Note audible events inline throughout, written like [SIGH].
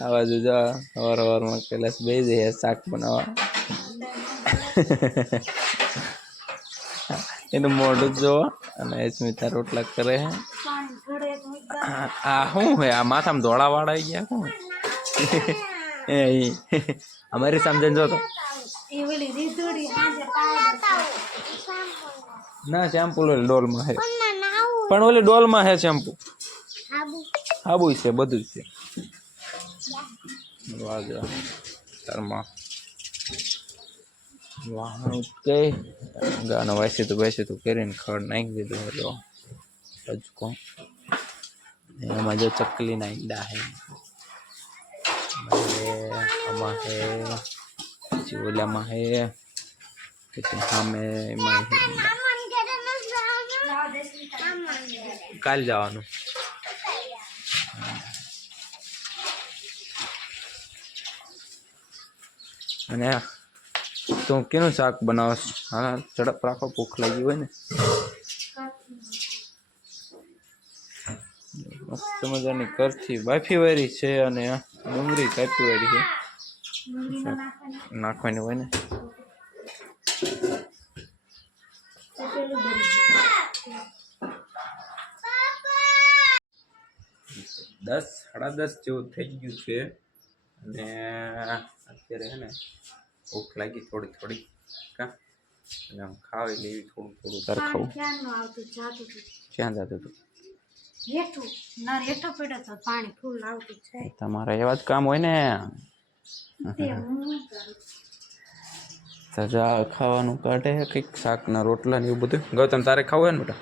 આ બાજુ જો સવાર સવારમાં કૈલાસ બે જઈએ શાક બનાવવા. એનું મોઢું જ જોવો અને સ્મિતા રોટલા કરે હે. આ શું હે? આ માથામાં ધોળા વાળા આવી ગયા શું એ અમારી સમજણ જો તો. ના શેમ્પુ ઓલી ડોલમાં હે. પણ ઓલી ડોલમાં હે શેમ્પુ આબુ છે બધું જ છે. વાહ જો તારમાં વાહણ કે ગાનો વાસી તો બેસી તો કરીને ખડ નાખી દીધું હતો. રજકો એમાં જો ચકલી નાખી ઈંડા હે આમાં હે પછી ઓલામાં હે પછી સામે એમાં કાલ જવાનું. અને તું કેનું શાક બનાવસ હા ઝડપ રાખો, ભૂખ લાગી હોય ને. મસ્ત મજાની કરથી બાફી વાળી છે અને ડુંગળી કાપી વાળી છે. નાખવાની હોય ને. દસ, સાડા દસ જેવું થઈ ગયું છે. અને અત્યારે હે ને ભૂખ લાગી થોડી થોડી. કા? અને આમ ખાવી લેવી થોડું થોડું. તારે ખાવું? ક્યાં જતું હતું? પાણી ફૂલ આવતું છે. તમારે એવા જ કામ હોય ને. તે હું કરું. તો જા ખાવાનું કાઢે કંઈક? શાકના રોટલા ને એવું બધું? ગૌતમ તારે ખાવું હોય ને બેટા?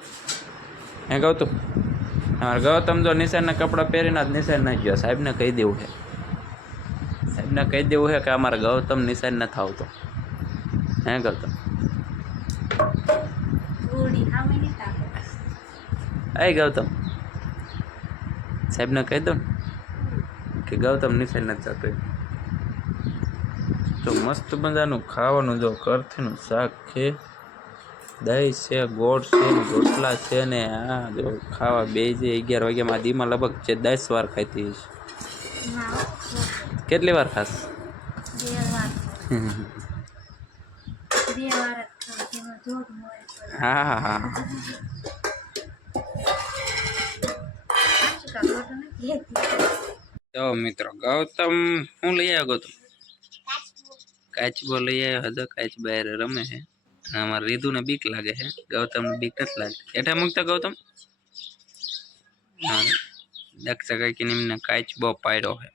હે ગૌતમ? ગૌતમ જો નિશાનના કપડાં પહેરીને જ નિશાન નાખ્યો સાહેબ સાહેબને કહી દેવું છે. સાહેબને કહી દેવું છે કે અમારે ગૌતમ નિશાન નથી આવતો હે ગૌતમ. એ ગૌતમ. સાહેબને કહી દો ને કે ગૌતમ નિશાન નથી આવતો. તો મસ્ત મજાનું ખાવાનું જો કરથીનું શાક છે દહીં છે ગોળ છે ને રોટલા છે ને આ જો ખાવા બે જે અગિયાર વાગ્યામાં દીમાં લગભગ છે દસ વાર ખાતી હશે કેટલી વાર ખાસ બે વાર બે વાર જ ખાઉં. તેમાં જોર મળે તો. હા હા હા સાચું કાં ખોટું નથી કહેતી. તો મિત્રો ગૌતમ હું લઈ આવ્યો ગૌતમ કાચબો લઈ આવ્યો હતો કાચબા હારે રમે છે અને અમારે રીધુને બીક લાગે છે ગૌતમને બીક નથી લાગતી હેઠા મૂકતા ગૌતમ હા દક્ષ કાકીને એમને કાચબો પાડ્યો છે હા ગૌતમ કાચબો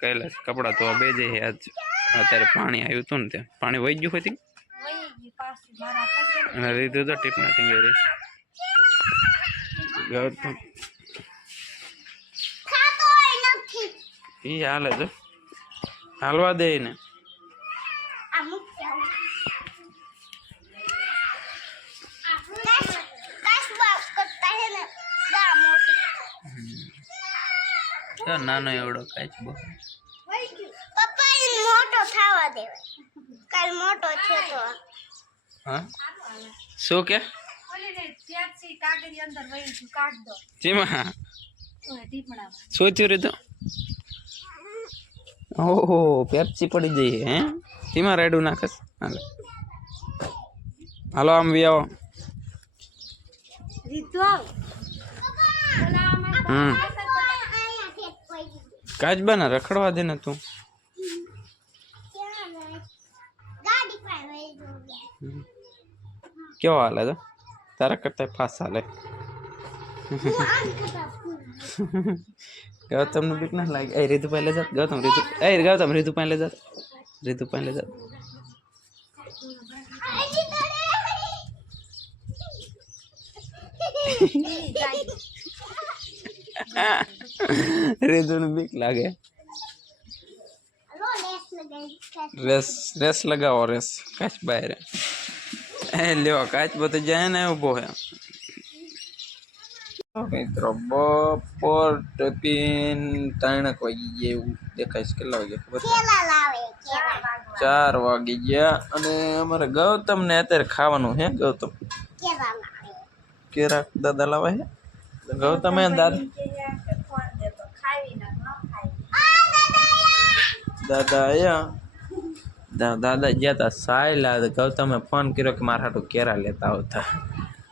કૈલાસ કપડા તો બે જે આજ અત્યારે પાણી આવ્યું હતું ને ત્યાં. પાણી વહી ગયું હતી. અને લીધું તો ટીપના ટીંગેરી. ગૌતમ એ હાલે તો હાલવા દે ને તો નાનો એવડો કાચબો પપ્પા એ મોટો થવા દેવાય કાલ મોટો છે તો. હા? શું કે? ઓય શું થયું રીતું? ઓહો પેપ્સી પડી જઈએ હે ધીમા રેડું નાખસ. હાલો. હાલો આમ વી આવો. રીતુ આવ. હમ. કાચબાના રખડવા દે ને તું ક્યાં જાય? ગાડી પાસે વહી ગયું. કેવો હાલે તો તારા કરતા ફાસ હાલે હું આમ કરતા ફૂલ. ગૌતમ નું બીક ના લાગે એ રીતુ પાસે લે જા ગૌતમ રીતુ એ ગૌતમ રીતુ પાસે લે જા રીતુ પાસે લે જા આજી કરે. ઈ જાય. રીતુ નું બીક લાગે રેસ રેસ લગાવો રેસ કાચ બહાર એ લ્યો કાચ બધું જાય ને ઊભો હે તો મિત્રો બપોર ટિફિન ત્રણેક વાગી ગયા એવું દેખાય છે કેટલા વાગ્યા ખબર છે? કેલા લાવે કેલા ચાર વાગી ગયા અને અમારે ગૌતમ ને અત્યારે ખાવાનું હે ગૌતમ કેલા લાવે કેરા દાદા લાવે છે તો ગૌતમ હે ને દાદા દાદા આયા દા- દાદા ગયા તા સાયલા તો ગૌતમે ફોન કર્યો કે મારા હાટું કેરા લેતા આવતા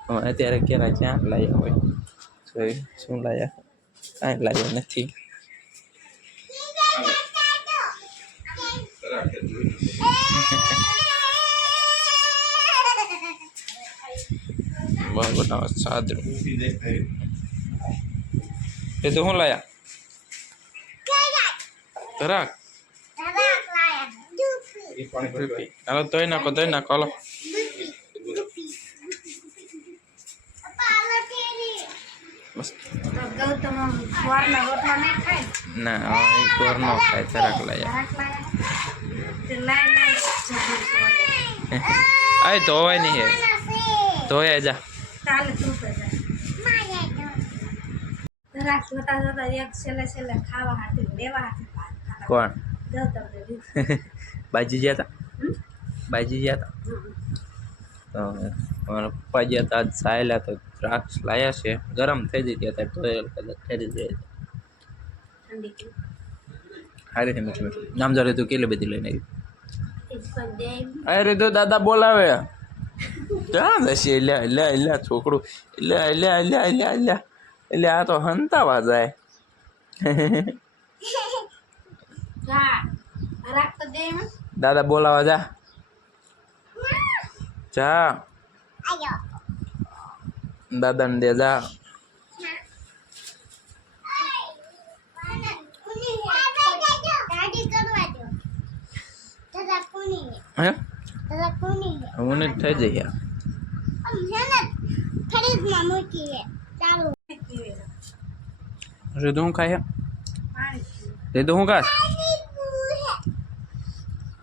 હવે અત્યારે કેરા ક્યાં લાયા હોય જોઈ શું લાયા કાંઈ લાયા નથી બહુ બનાવે સાદરું એ તો શું લાયા રાખ ધરાક લાયા દૂધી હાલો તોય નાખો તોય નાખો હાલો. ના હવે એ ગોર નો ખાય તરાક લાયા આય તો હોય નહીં હે. તું તો જા એક કોણ? [LAUGHS] બાજી ગયા તા હમ? બાજી ગયા તા તો અમારા પપ્પા ગયા તા આજ સાયલા તો દ્રાક્ષ લાયા છે ગરમ થઈ જઈ ગયા ત્યારે ધોયેલ કદાચ ઠરી જાય ઠંડી કરી હારી છે મીઠું મીઠું નામ જાણે તું કેટલી બધી લઈને આવી એક પણ દે અરે તો દાદા બોલાવે ક્યાં જશે એટલે એટલે એટલે છોકરું એટલે એટલે એટલે એટલે એટલે એટલે આ તો હંતાવા જાય જા ધરાક તો દે એમ દાદા બોલાવા જા જા આયો દાદાને દે જા દાદી કરવા દો દાદા કોની હે દાદા કોની હું જ થઈ જઈએ આમ છે ને ફ્રીજમાં મૂકી છે ચાલુ પીવે છે. અરે તું ખાય પાણી પીવે. તે તો હું ખાસ ના,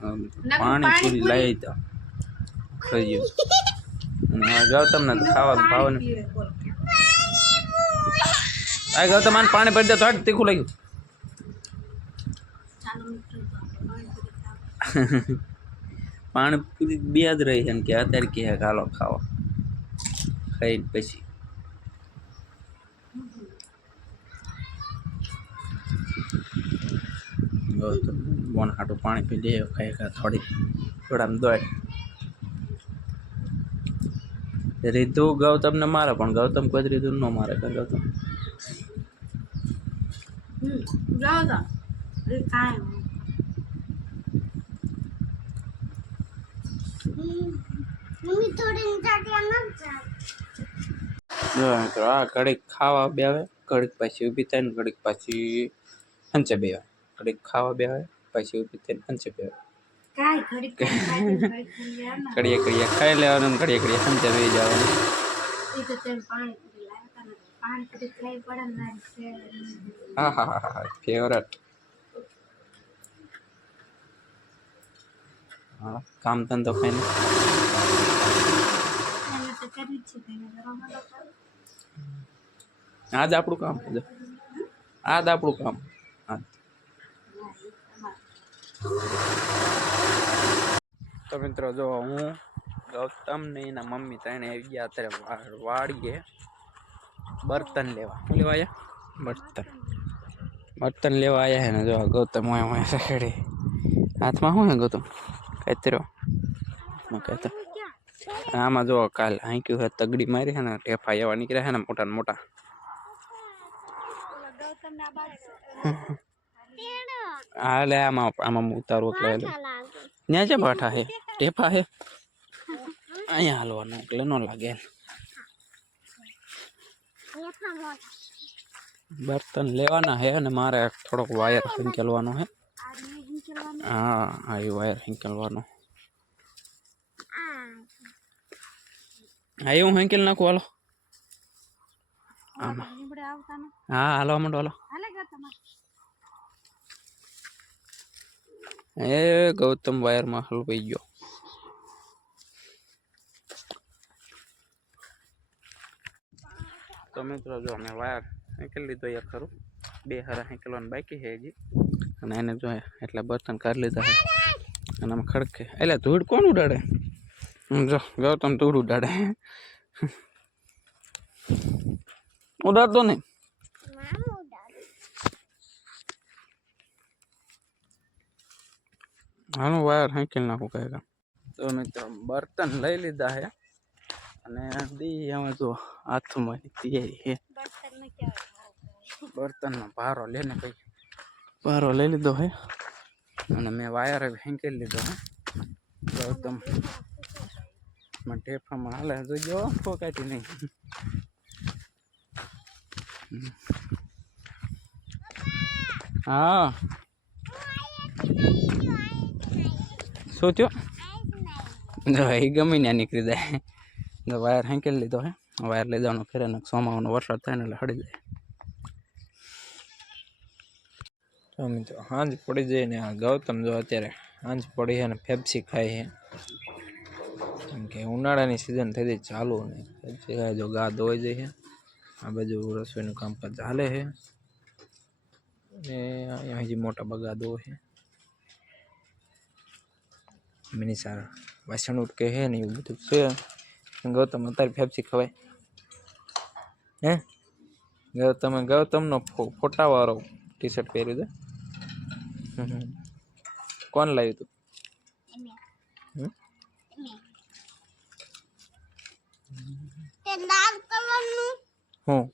પાણી પાણી પૂરી પૂરી. લઈ તો ખાઈ ગયું અને આ ગૌતમ ને ખાવાનું પાણી ખાવાનું પીવે બોલ આ ગૌતમ આને પાણી ભરી દે તો હટ તીખું લાગ્યું ચાલો મિત્રો તો આપણે પાણીપુરી ખાવા. પાણી પૂરી બે જ રહી છે ને કે અત્યારે કે હાલો ખાવા ખાઈ પછી ગૌતમ બોન હાટું પાણી પી લે ખાઈ ખા થોડી થોડામાં દોય રીધુ ગૌતમ ને મારે પણ ગૌતમ કોઈ રીધુ ન મારે કે ગૌતમ આ ઘડીક ખાવા બે આવે ઘડીક પછી ઊભી થાય ને ઘડીક પછી હંચે બે આવે ઘડીક ખાવા બે આવે પછી ઊભી થઈને હંચે બે આવે કાંઈ ઘડીક ઘડીક ખાઈ લે, ઘડીક ઘડીક લે ને. ઘડીએ ઘડીએ ખાઈ લેવાનું ને ઘડીએ ઘડીએ હંચે બે જવાનું એ તો તેમ પાણીપુરી લાવતા નથી. પાણીપુરી ખાઈ પડે ને મારી ફેવરેટ. હા હા હા હા ફેવરેટ હા કામ ધંધો ખાઈને એને તો કરવી જ છે તેને બરાબર તો કરો. આ જ આપણું કામ છે જો. આ જ આપણું કામ હા તો મિત્રો જો હું ગૌતમ ને એના મમ્મી ત્રણે આવી ગયા અત્યારે વા- વાડીએ બર્તન લેવા શું લેવા આવ્યા બર્તન બર્તન લેવા આવ્યા હે ને જો આ ગૌતમ હોય હોય રખડે હાથમાં શું હે ગૌતમ કચરો હાથમાં કચરો આમાં જો કાલ હાંક્યું હે તગડી મારી હે ને ટેફા એવા નીકળ્યા હે ને મોટા ને મોટા હા લે આમાં આમાં ઉતારું એટલે ત્યાં છે ભાઠા હે? ટેફા હે? અહીંયા હાલવાનું એટલે ન લાગે. બર્તન લેવાના હે અને મારે થોડોક વાયર હિંકેલવાનો હે. આ હા એ વાયર હિંકેલવાનો. આ હા હું હિંકેલ નાખું હાલો. હા હાલો માંડો હાલો. એ ગૌતમ વાયરમાં હલવાઈ ગયો તો મિત્રો જો અમે વાયર હેંકેલી લીધો એક ખરું બે હારા હેંકેલવાનું બાકી છે હજી અને એને જો એટલે બર્તન કાઢી લીધા છે અને આમાં ખડકે એટલે ધૂળ કોણ ઉડાડે હમ જો ગૌતમ ધૂળ ઉડાડે ઉડાડતો નહીં હાનું વાયર હાંકી નાખું કાંઈ તો મિત્રો બર્તન લઈ લીધા છે અને દી અમે તો હાથમાં તૈયારી છે બર્તન કેવાય બર્તનનો ભારો લઈને કઈ ભારો લઈ લીધો છે અને મેં વાયર હેંકી લીધો હે ગૌતમ માં ટેફામાં હાલે જોજો ફોકાટી નહીં હા શું થયું? એ ગમે ત્યાં નીકળી જાય. તો વાયર હેંકેલી લીધો હે. વાયર લઈ જવાનો ફેરે ને સોમાવાનો વરસાદ થાય ને એટલે હળી જાય. તો મિત્રો સાંજ પડી જાય ને આ ગૌતમ જો અત્યારે સાંજ પડી છે ને ફેપ્સી ખાય છે કેમ કે ઉનાળાની સિઝન થઈ જાય ચાલુ ને. ફેપ્સી ખાય જો ગા ધોઈ જાય છે આ બાજુ રસોઈનું કામકાજ ચાલે છે ને અહીંયા હજી મોટા બગા ધોવે છે મિની સારા વાસણ ઉટકે છે ને એવું બધું છે. ગૌતમ અત્યારે ફેફસી ખવાય. હે? ગૌતમ ગૌતમનો ફોટાવાળો ટી શર્ટ પહેર્યું છે. કોણ લાવ્યું તું? એમે હમ? એમે તે લાલ કલરનું. હું?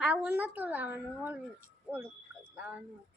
આવું નતું લાવવાનું ઓલું ઓલું લાવવાનું. હતું.